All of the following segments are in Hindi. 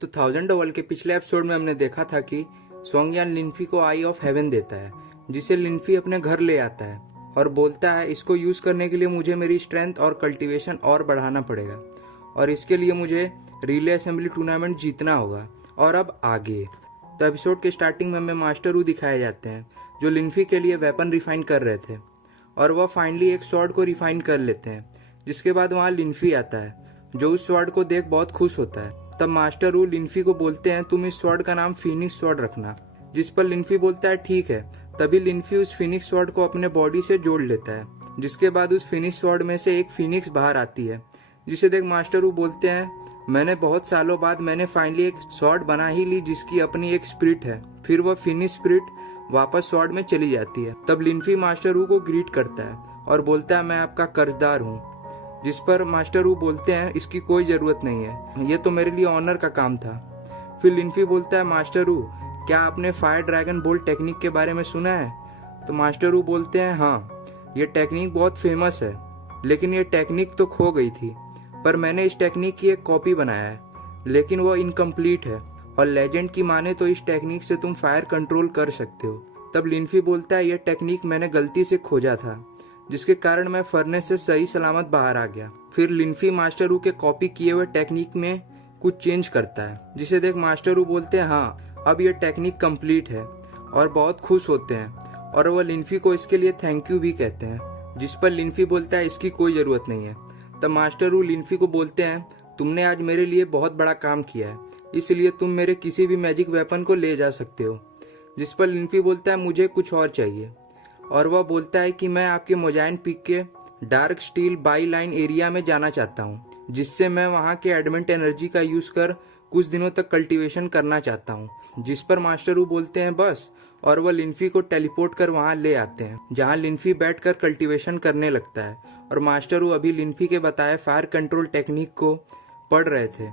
तो थाउजेंड वर्ल्ड के पिछले एपिसोड में हमने देखा था कि सोंगयान लिन्फी को आई ऑफ हेवन देता है, जिसे लिन्फी अपने घर ले आता है और बोलता है इसको यूज करने के लिए मुझे मेरी स्ट्रेंथ और कल्टीवेशन और बढ़ाना पड़ेगा और इसके लिए मुझे रिले असेंबली टूर्नामेंट जीतना होगा। और अब आगे तो एपिसोड के स्टार्टिंग में हमें मास्टर वू दिखाए जाते हैं जो लिन्फी के लिए वेपन रिफाइन कर रहे थे और वह फाइनली एक स्वॉर्ड को रिफाइन कर लेते हैं। जिसके बाद वहाँ लिन्फी आता है जो उस स्वॉर्ड को देख बहुत खुश होता है। तब मास्टर वू लिन्फी को बोलते हैं तुम इस स्वॉर्ड का नाम फीनिक्स स्वॉर्ड रखना, जिस पर लिन्फी बोलता है ठीक है। तभी लिन्फी उस फीनिक्स स्वॉर्ड को अपने बॉडी से जोड़ लेता है, जिसके बाद उस फीनिक्स स्वॉर्ड में से एक फीनिक्स बाहर आती है, जिसे देख मास्टर वू बोलते हैं मैंने बहुत सालों बाद मैंने फाइनली एक स्वॉर्ड बना ही ली जिसकी अपनी एक स्पिरिट है। फिर वह फिनिक्स स्पिरिट वापस स्वॉर्ड में चली जाती है। तब लिन्फी मास्टर वू को ग्रीट करता है और बोलता है मैं आपका कर्जदार हूँ, जिस पर मास्टर वू बोलते हैं इसकी कोई जरूरत नहीं है, ये तो मेरे लिए ऑनर का काम था। फिर लिन्फी बोलता है मास्टर वू क्या आपने फायर ड्रैगन बोल्ट टेक्निक के बारे में सुना है? तो मास्टर वू बोलते हैं हाँ, ये टेक्निक बहुत फेमस है, लेकिन ये टेक्निक तो खो गई थी, पर मैंने इस टेक्निक की एक कॉपी बनाया है, लेकिन वो इनकम्प्लीट है और लेजेंड की माने तो इस टेक्निक से तुम फायर कंट्रोल कर सकते हो। तब लिन्फी बोलता है ये टेक्निक मैंने गलती से खोजा था, जिसके कारण मैं फर्नेस से सही सलामत बाहर आ गया। फिर लिन्फी मास्टर वू के कॉपी किए हुए टेक्निक में कुछ चेंज करता है, जिसे देख मास्टर वू बोलते हैं हाँ अब ये टेक्निक कंप्लीट है और बहुत खुश होते हैं और वह लिन्फी को इसके लिए थैंक यू भी कहते हैं, जिस पर लिन्फी बोलता है इसकी कोई ज़रूरत नहीं है। तब मास्टर वू लिन्फी को बोलते हैं तुमने आज मेरे लिए बहुत बड़ा काम किया है, इसलिए तुम मेरे किसी भी मैजिक वेपन को ले जा सकते हो। जिस पर लिन्फी बोलता है मुझे कुछ और चाहिए और वह बोलता है कि मैं आपके मोजाइन पीक के dark steel by line area में जाना चाहता हूँ, जिससे मैं वहाँ के एडमेंट एनर्जी का यूज़ कर कुछ दिनों तक कल्टीवेशन करना चाहता हूँ। जिस पर मास्टर वू बोलते हैं बस, और वह लिन्फी को टेलीपोर्ट कर वहाँ ले आते हैं, जहाँ लिन्फी बैठकर कल्टीवेशन करने लगता है और मास्टर वू अभी लिन्फी के बताए फायर कंट्रोल टेक्निक को पढ़ रहे थे।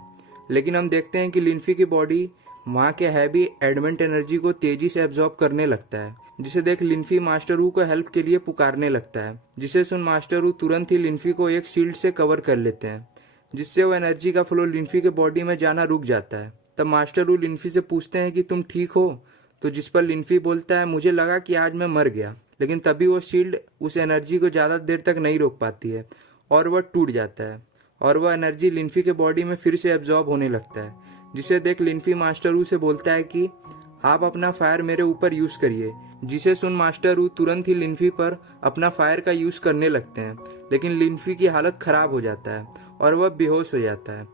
लेकिन हम देखते हैं कि लिन्फी की बॉडी वहाँ के हैवी एडमेंट एनर्जी को तेजी से एब्जॉर्ब करने लगता है, जिसे देख लिन्फी मास्टर वू को हेल्प के लिए पुकारने लगता है, जिसे सुन मास्टर वू तुरंत ही लिन्फी को एक शील्ड से कवर कर लेते हैं, जिससे वो एनर्जी का फ्लो लिन्फी के बॉडी में जाना रुक जाता है। तब मास्टर वू लिन्फी से पूछते हैं कि तुम ठीक हो? तो जिस पर लिन्फी बोलता है मुझे लगा कि आज मैं मर गया, लेकिन तभी वो शील्ड उस एनर्जी को ज़्यादा देर तक नहीं रोक पाती है और वह टूट जाता है और वह एनर्जी लिन्फी के बॉडी में फिर से एब्जॉर्ब होने लगता है, जिसे देख लिन्फी मास्टर वू से बोलता है कि आप अपना फायर मेरे ऊपर यूज़ करिए। जिसे सुन मास्टर वू तुरंत ही लिन्फी पर अपना फायर का यूज़ करने लगते हैं, लेकिन लिन्फी की हालत ख़राब हो जाता है और वह बेहोश हो जाता है।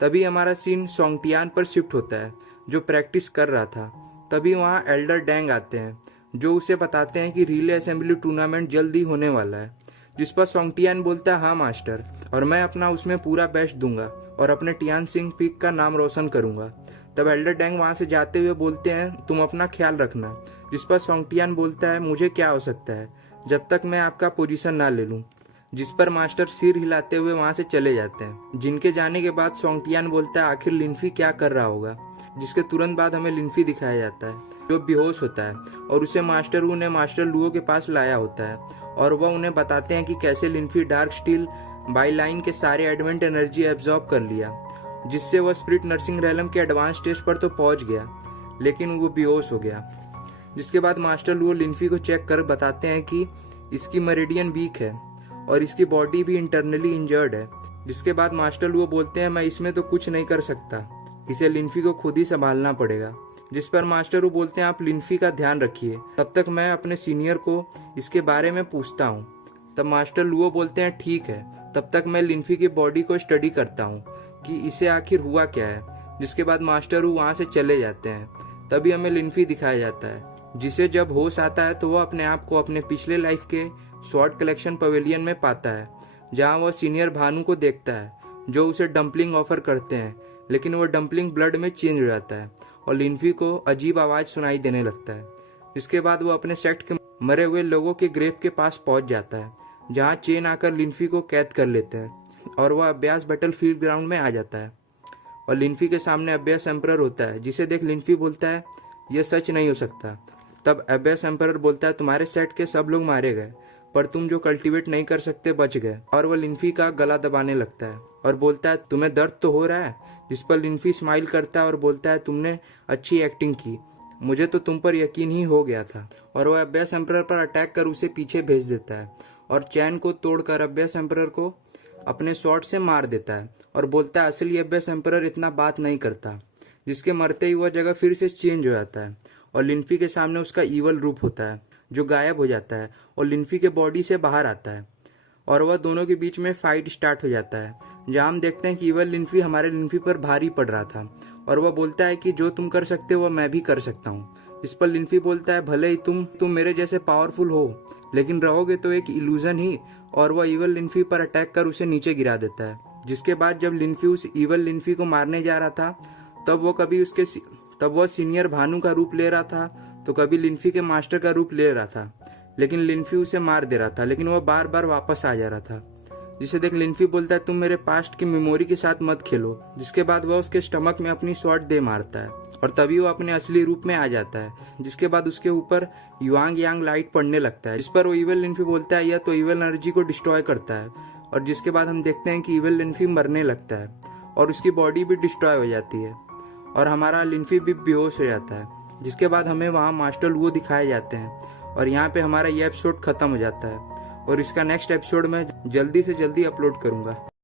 तभी हमारा सीन सोंगटियान पर शिफ्ट होता है जो प्रैक्टिस कर रहा था। तभी वहाँ एल्डर डैंग आते हैं जो उसे बताते हैं कि रिले असेंबली टूर्नामेंट जल्द ही होने वाला है, जिस पर सोंगटियान बोलता है हाँ मास्टर, और मैं अपना उसमें पूरा बेस्ट दूंगा और अपने टियान सिंह पीक का नाम रोशन करूंगा। तब एल्डर डैंग वहाँ से जाते हुए बोलते हैं तुम अपना ख्याल रखना, जिस पर सोंगटियान बोलता है मुझे क्या हो सकता है जब तक मैं आपका पोजीशन ना ले लूँ। जिस पर मास्टर सिर हिलाते हुए वहाँ से चले जाते हैं। जिनके जाने के बाद सोंगटियान बोलता है आखिर लिन्फी क्या कर रहा होगा, जिसके तुरंत बाद हमें लिन्फी दिखाया जाता है जो बेहोश होता है और उसे मास्टर वू ने मास्टर लुओ के पास लाया होता है और वह उन्हें बताते हैं कि कैसे लिन्फी डार्क स्टील बाई लाइन के सारे एडमेंट एनर्जी एब्जॉर्ब कर लिया, जिससे वह स्पिरिट नर्सिंग रैलम के एडवांस स्टेज पर तो पहुंच गया, लेकिन वो बेहोश हो गया। जिसके बाद मास्टर लुओ लिन्फी को चेक कर बताते हैं कि इसकी मेरिडियन वीक है और इसकी बॉडी भी इंटरनली इंजर्ड है। जिसके बाद मास्टर लुओ बोलते हैं मैं इसमें तो कुछ नहीं कर सकता, इसे लिन्फी को खुद ही संभालना पड़ेगा। जिस पर मास्टर वू बोलते हैं आप लिन्फी का ध्यान रखिए, तब तक मैं अपने सीनियर को इसके बारे में पूछता हूँ। तब मास्टर लुओ बोलते हैं ठीक है, तब तक मैं लिन्फी की बॉडी को स्टडी करता हूँ कि इसे आखिर हुआ क्या है। जिसके बाद मास्टर वू वहाँ से चले जाते हैं। तभी हमें लिन्फी दिखाया जाता है, जिसे जब होश आता है तो वह अपने आप को अपने पिछले लाइफ के स्वॉर्ड कलेक्शन पवेलियन में पाता है, जहाँ वह सीनियर भानु को देखता है जो उसे डंपलिंग ऑफर करते हैं, लेकिन वह डंपलिंग ब्लड में चेंज हो जाता है और लिन्फी को अजीब आवाज़ सुनाई देने लगता है। इसके बाद वो अपने सेक्ट के मरे हुए लोगों के ग्रेव के पास पहुंच जाता है, जहां चेन आकर लिन्फी को कैद कर लेते हैं और वह अभ्यास बैटल फील्ड ग्राउंड में आ जाता है और लिन्फी के सामने अभ्यास एम्परर होता है, जिसे देख लिन्फी बोलता है यह सच नहीं हो सकता। तब अभ्यास एम्परर बोलता है तुम्हारे सेट के सब लोग मारे गए, पर तुम जो कल्टीवेट नहीं कर सकते बच गए, और वह लिन्फी का गला दबाने लगता है और बोलता है तुम्हें दर्द तो हो रहा है जिस पर लिन्फी स्माइल करता है और बोलता है तुमने अच्छी एक्टिंग की, मुझे तो तुम पर यकीन ही हो गया था। और वह अब्यास एम्परर पर अटैक कर उसे पीछे भेज देता है और चैन को तोड़कर अब्यास एम्परर को अपने शॉट से मार देता है और बोलता है असली अब्यास एम्परर इतना बात नहीं करता। जिसके मरते ही वह जगह फिर से चेंज हो जाता है और लिन्फी के सामने उसका ईवल रूप होता है जो गायब हो जाता है और लिन्फी के बॉडी से बाहर आता है और वह दोनों के बीच में फाइट स्टार्ट हो जाता है, जहाँ हम देखते हैं कि ईवल लिन्फी हमारे लिन्फी पर भारी पड़ रहा था और वह बोलता है कि जो तुम कर सकते हो वह मैं भी कर सकता हूँ। इस पर लिन्फी बोलता है भले ही तुम मेरे जैसे पावरफुल हो लेकिन रहोगे तो एक इल्यूजन ही, और वह ईवल लिन्फी पर अटैक कर उसे नीचे गिरा देता है। जिसके बाद जब लिन्फी उस ईवल लिन्फी को मारने जा रहा था तब वह सीनियर भानु का रूप ले रहा था तो कभी लिन्फी के मास्टर का रूप ले रहा था, लेकिन लिन्फी उसे मार दे रहा था लेकिन वह बार बार वापस आ जा रहा था। जिसे देख लिन्फी बोलता है तुम मेरे पास्ट की मेमोरी के साथ मत खेलो। जिसके बाद वह उसके स्टमक में अपनी स्वॉर्ड दे मारता है और तभी वह अपने असली रूप में आ जाता है। जिसके बाद उसके ऊपर युआंग यांग लाइट पड़ने लगता है, जिस पर वो ईवल लिन्फी बोलता है यह तो ईवल एनर्जी को डिस्ट्रॉय करता है। और जिसके बाद हम देखते हैं कि ईवल लिन्फी मरने लगता है और उसकी बॉडी भी डिस्ट्रॉय हो जाती है और हमारा लिन्फी भी बेहोश हो जाता है। जिसके बाद हमें वहाँ मास्टर लुओ दिखाए जाते हैं और यहाँ पे हमारा ये एपिसोड खत्म हो जाता है और इसका नेक्स्ट एपिसोड मैं जल्दी से जल्दी अपलोड करूँगा।